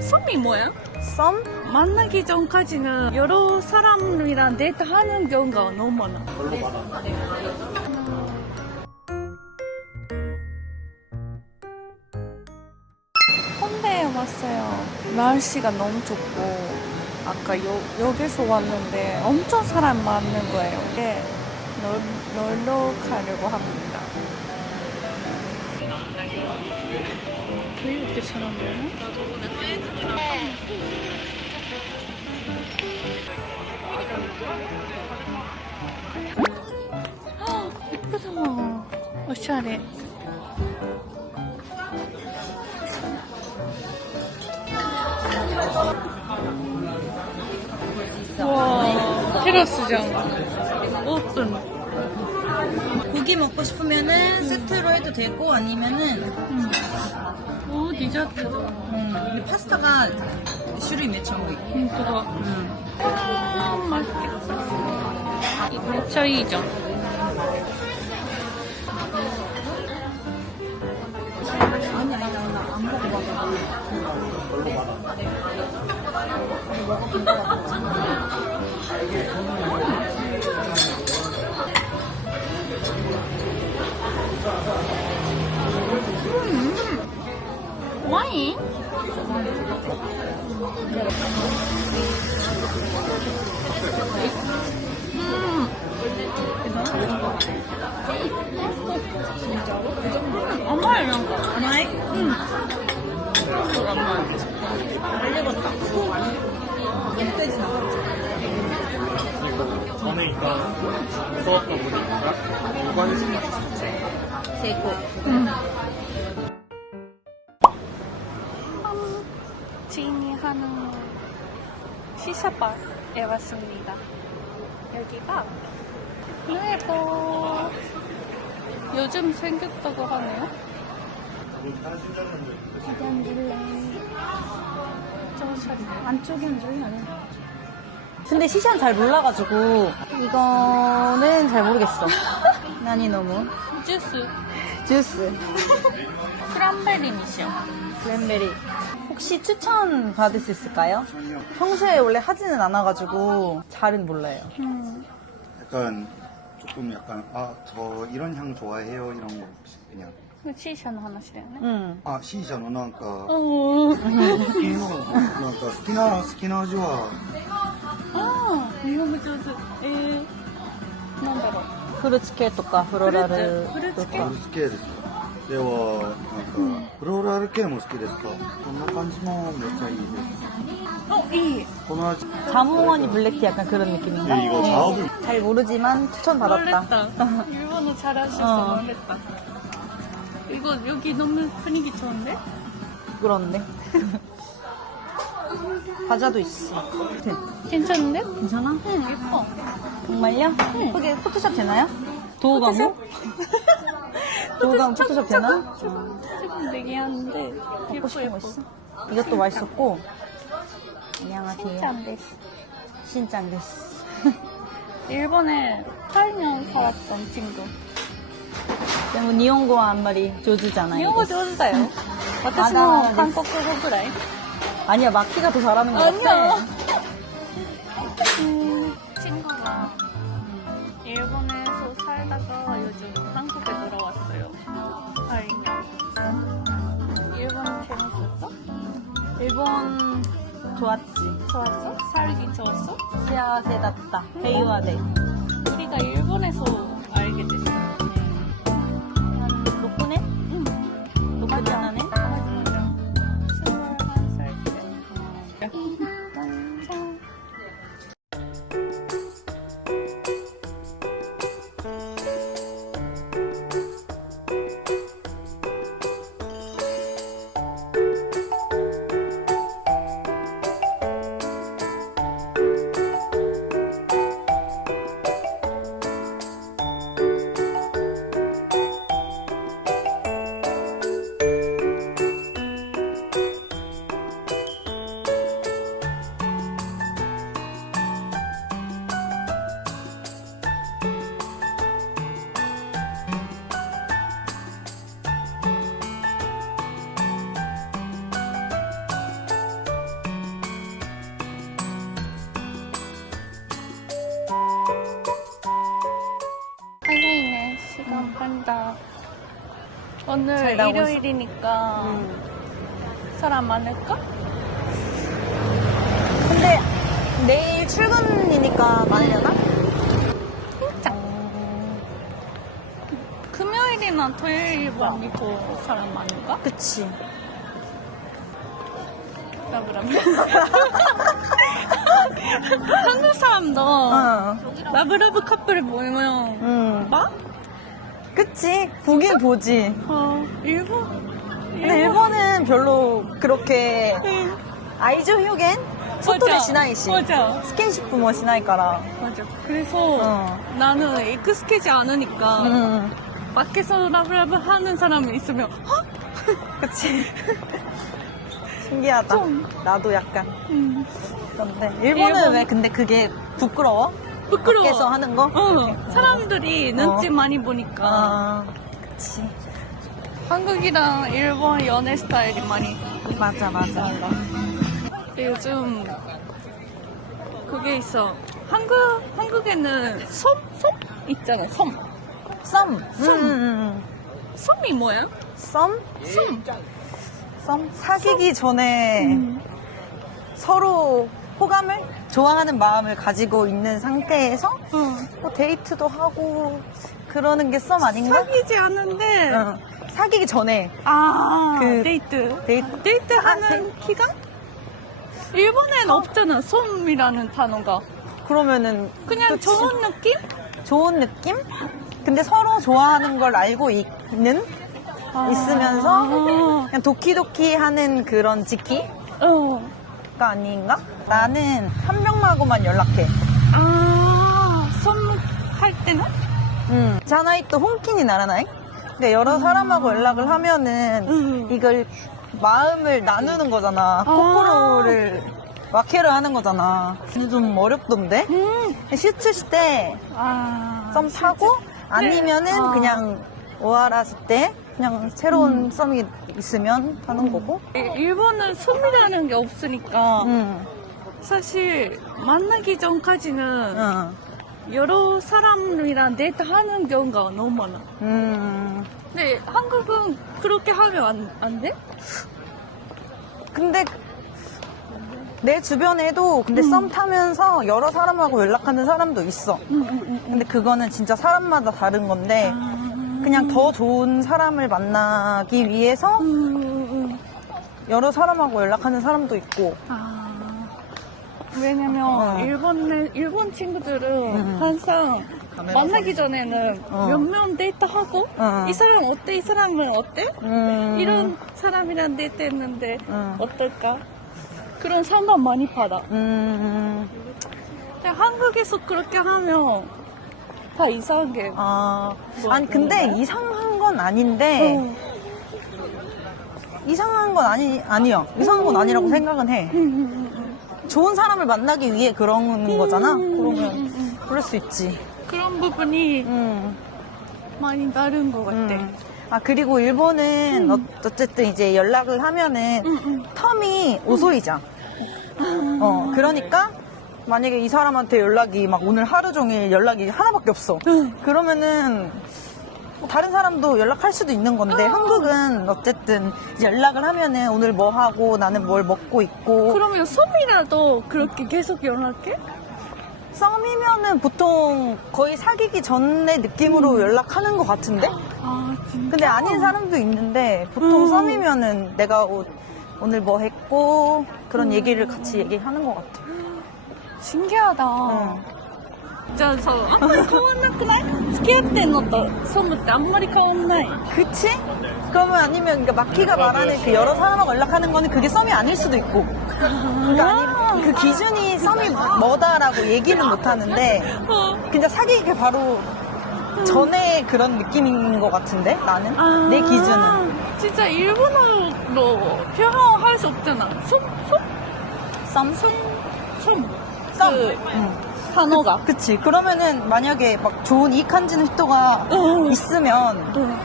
썸이 뭐야? 썸? 만나기 전까지는 여러 사람이랑 데이트하는 경우가 너무 많아. 홍대에 왔어요. 날씨가 너무 좋고 아까 여기서 왔는데 엄청 사람 많은 거예요. 네, 놀러 가려고 합니다. 왜 이렇게 사람 많아? 예쁘다. 오샤레. 와, 테라스장 오픈. 고기 먹고 싶으면은 세트로 해도 되고 아니면은 오, 디저트도. 이 파스타가種類 몇 천 개. 그거. 와, 맛있겠다. 몇 차이죠? 아니 나안 먹어봐서. 먹어본 거 같지. 와인? 엄마 이런 거. 나이? 엄마. 잘 익었다. 멧돼지 나왔지. 전에 있던 무서웠던 보니까 무관심 세고. 지인이 하는 시사바에 왔습니다. 여기가 예뻐. 요즘 생겼다고 하네요. 어디 앉을래? 저 안쪽에 앉을래? 근데 시시한 잘 몰라가지고 이거는 잘 모르겠어. 난이 너무. 주스. 주스. 크란베리 미션. 크랜베리. 혹시 추천 받을 수 있을까요? 평소에 원래 하지는 않아가지고 잘은 몰라요. 약간 조금 약간 저 이런 향 좋아해요 이런 거 혹시 그냥 시샤의話だよね. 응. 시샤의 なんか 오. 好きな味は 아, 이거上手. 뭔다로? 프루츠케とか 플로라ル フルーツ系フルーツ系ですかではなんかフローラル系も好きですかこんな感じもめっちゃいいです 이. この味 자몽원이 블랙티 약간 그런 느낌인가? 이거 자업을 잘 모르지만 추천 받았다. 놀랬다. 일본어 잘하셔서 놀랬다. 이거 여기 너무 분위기 좋은데? 부끄러운데. 과자도 있어. 괜찮은데? 괜찮아? 응, 예뻐. 정말요? 예쁘게 포토샵 되나요? 도우가모? 도우가모 포토샵 되나? 조금 되게 하는데 먹고 예뻐 싶은 거 예뻐. 있어? 이것도 맛있었고. 안녕하세요. 신기한데스. 신짱 데스. 일본에 8년 살았던 친구. でも日本語はあんまり上手じゃないです。 일본어 좋은데요? 私も韓国語ぐらい? 아니야, 마키가 더 잘하는 것 아니야. 같아. 친구가 일본에서 살다가 요즘 한국에 돌아왔어요. 8년. 일본 재밌었어? 일본 좋았지. 좋았어? 살기 좋았어? 幸せだった. 해유화돼. 우리가 일본에서 알게 됐어. 한 6년? 응. 6년 하네? 맞아. 21살 때. 오늘 잘 나오고 있어? 일요일이니까 사람 많을까? 근데 내일 출근이니까 많으려나? 진짜. 금요일이나 토요일만 믿고 사람 많은가? 그치. 라브라브. 한국 사람도 어. 라브라브 커플 보면 봐? 그치. 보긴 보지. 일본? 근데 일본은 별로 그렇게 아이죠 효겐? 소토레 시나이시. 맞아. 스킨십 뭐しないから. 맞아. 그래서 나는 익숙하지 않으니까 밖에서 라브라브 하는 사람이 있으면 그치. 신기하다. 좀. 나도 약간. 그런데 일본은 일본. 왜 근데 그게 부끄러워? 부끄러워. 밖에서 하는 거? 사람들이 눈치 많이 보니까. 아, 그치. 한국이랑 일본 연애 스타일이 많이 맞아. 달라. 근데 요즘 그게 있어. 한국에는 섬 있잖아. 섬. 썸. 섬이 뭐야? 썸? 섬. 썸? 사귀기 전에 서로 호감을? 좋아하는 마음을 가지고 있는 상태에서 뭐 데이트도 하고 그러는 게 썸 아닌가? 사귀지 않은데. 사귀기 전에 그 데이트. 데이트 하는 기간? 일본엔 없잖아. 섬이라는 단어가. 그러면은 그냥 그치. 좋은 느낌? 좋은 느낌? 근데 서로 좋아하는 걸 알고 있으면서 그냥 도키도키 하는 그런 지키가 아닌가? 나는 한 명하고만 연락해. 섬 할 때는? 자나이 또 혼킨이 나라나이? 그러니까 여러 사람하고 연락을 하면은 이걸 마음을 나누는 거잖아. 코코로를 와케를 하는 거잖아. 근데 좀 어렵던데? 슈츠 때 썸 타고 아니면은 그냥 오아라스 때 그냥 새로운 썸이 있으면 하는 거고. 일본은 섬이라는 게 없으니까 사실 만나기 전까지는 여러 사람이랑 데이트하는 경우가 너무 많아. 근데 한국은 그렇게 하면 안 돼? 근데 내 주변에도 근데 썸 타면서 여러 사람하고 연락하는 사람도 있어. 근데 그거는 진짜 사람마다 다른 건데 그냥 더 좋은 사람을 만나기 위해서 여러 사람하고 연락하는 사람도 있고. 왜냐면 일본 친구들은 항상 만나기 전에는 몇 명 데이트하고 이 사람 어때? 이 사람은 어때? 이런 사람이랑 데이트했는데 어떨까? 그런 상담 많이 받아. 근데 한국에서 그렇게 하면 다 이상한 게. 아니 근데 이상한 건 아닌데 이상한 건 아니야. 이상한 건 아니라고 생각은 해. 좋은 사람을 만나기 위해 그런 거잖아. 그러면 그럴 수 있지. 그런 부분이 많이 다른 것 같아. 그리고 일본은 어쨌든 이제 연락을 하면은 텀이 오소이자. 그러니까 만약에 이 사람한테 연락이 막 오늘 하루 종일 연락이 하나밖에 없어. 그러면은 뭐 다른 사람도 연락할 수도 있는 건데 한국은 어쨌든 이제 연락을 하면은 오늘 뭐 하고 나는 뭘 먹고 있고. 그러면 썸이라도 그렇게 계속 연락해? 썸이면은 보통 거의 사귀기 전의 느낌으로 연락하는 것 같은데? 진짜? 근데 아닌 사람도 있는데 보통 썸이면은 내가 오늘 뭐 했고 그런 얘기를 같이 얘기하는 것 같아. 신기하다. じゃあさ、あんまり変わんなくない付き合ってんのとソムってあんまり変わんない。 그치? 그러면 아니면 그러니까 마키가 말하는 그 여러 사람하고 연락하는 거는 그게 썸이 아닐 수도 있고. 그러니까 아니, 그 기준이 썸이 뭐다라고 얘기는 못 하는데 그냥 사귀기 바로 전에 그런 느낌인 것 같은데 나는 내 기준은. 진짜 일본어로 표현할 수 없잖아. 썸? 그 단어가. 그치. 그러면은 만약에 막 좋은 이칸지는 히토가 있으면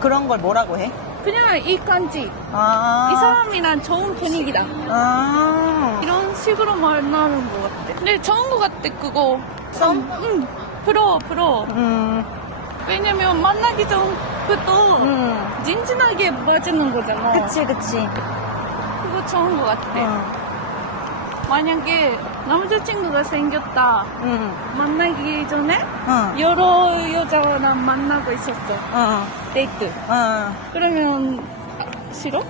그런 걸 뭐라고 해? 그냥 이 간지. 이 사람이랑 좋은 분위기다. 이런 식으로 말하는 것 같아. 근데 좋은 것 같아 그거. 썸? 프로. 왜냐면 만나기 전 또 진진하게 맞는 거잖아. 그치. 그거 좋은 것 같아. 응. 만약에 남자친구가 생겼다. 만나기 전에 응. 여러 여자랑 만나고 있었어. 응. 데이트. 응. 그러면 싫어?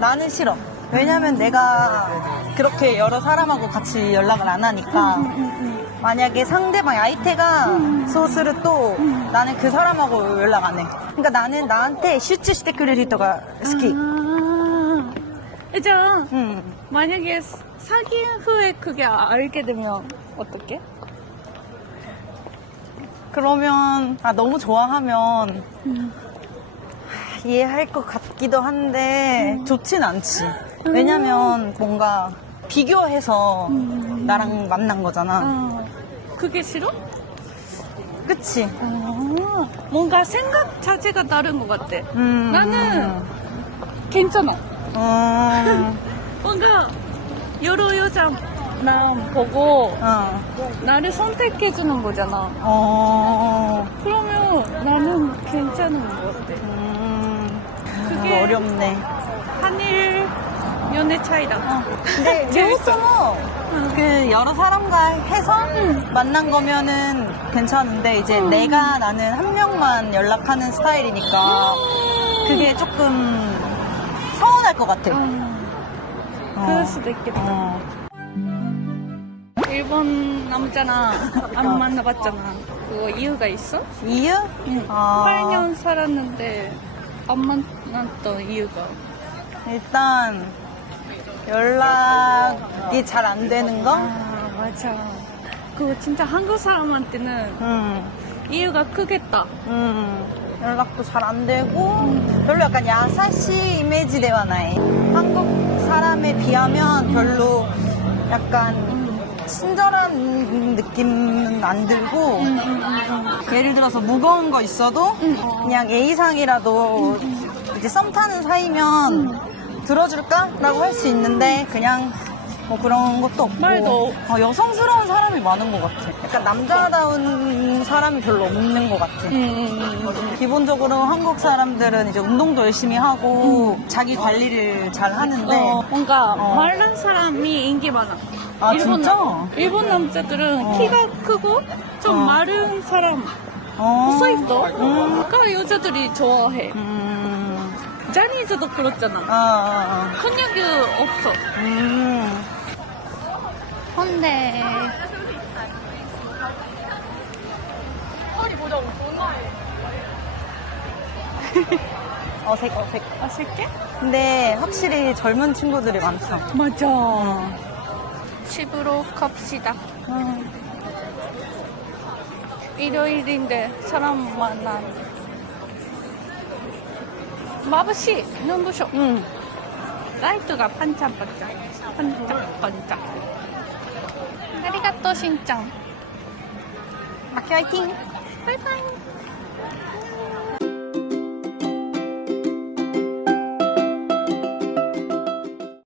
나는 싫어. 왜냐면 내가 그렇게 여러 사람하고 같이 연락을 안 하니까 만약에 상대방의 아이테가 소스를 또 나는 그 사람하고 연락 안 해. 그러니까 나는 나한테 슈츠してくれる人が好き. 자, 응. 만약에 사귄 후에 그게 알게 되면 어떡해? 그러면 너무 좋아하면 이해할 것 같기도 한데 좋진 않지. 왜냐면 뭔가 비교해서 나랑 만난 거잖아. 그게 싫어? 그치? 뭔가 생각 자체가 다른 것 같아. 음. 나는 괜찮아. 음. 뭔가 여러 여자만 보고 나를 선택해주는 거잖아. 그러면 나는 괜찮은 것 같아. 그게 어렵네. 한일 연애 차이다. 근데 재밌어. 재밌어. 그 여러 사람과 해서 만난 거면은 괜찮은데 이제 나는 한 명만 연락하는 스타일이니까 그게 조금 서운할 것 같아. 그럴 수도 있겠다. 일본 남자랑 안 만나봤잖아. 그거 이유가 있어? 이유? 8년 살았는데 안 만났던 이유가. 일단 연락이 잘 안 되는 거? 맞아. 그거 진짜 한국 사람한테는 이유가 크겠다. 연락도 잘 안 되고 별로 약간 야사시 이미지 대화나이. 한국 사람에 비하면 별로 약간 친절한 느낌은 안 들고 예를 들어서 무거운 거 있어도 그냥 A상이라도 이제 썸 타는 사이면 들어줄까? 라고 할 수 있는데 그냥 뭐 그런 것도 없고 말도 여성스러운 사람이 많은 것 같아. 약간 남자다운 사람이 별로 없는 것 같아. 기본적으로 한국 사람들은 이제 운동도 열심히 하고 자기 관리를 잘 하는데 뭔가 마른 사람이 인기 많아. 아, 진짜? 일본 남자들은 키가 크고 좀 마른 사람 붙어있어. 그러니까 여자들이 좋아해. 자니즈도 그렇잖아. 근육이 없어. 근데 어색. 어색해? 근데 확실히 젊은 친구들이 많죠. 맞아. 집으로 갑시다. 일요일인데 사람 만나. 마부시 눈부셔. 라이트가 반짝반짝. 아리가또 신짱. 마키 화이팅! 바이바이.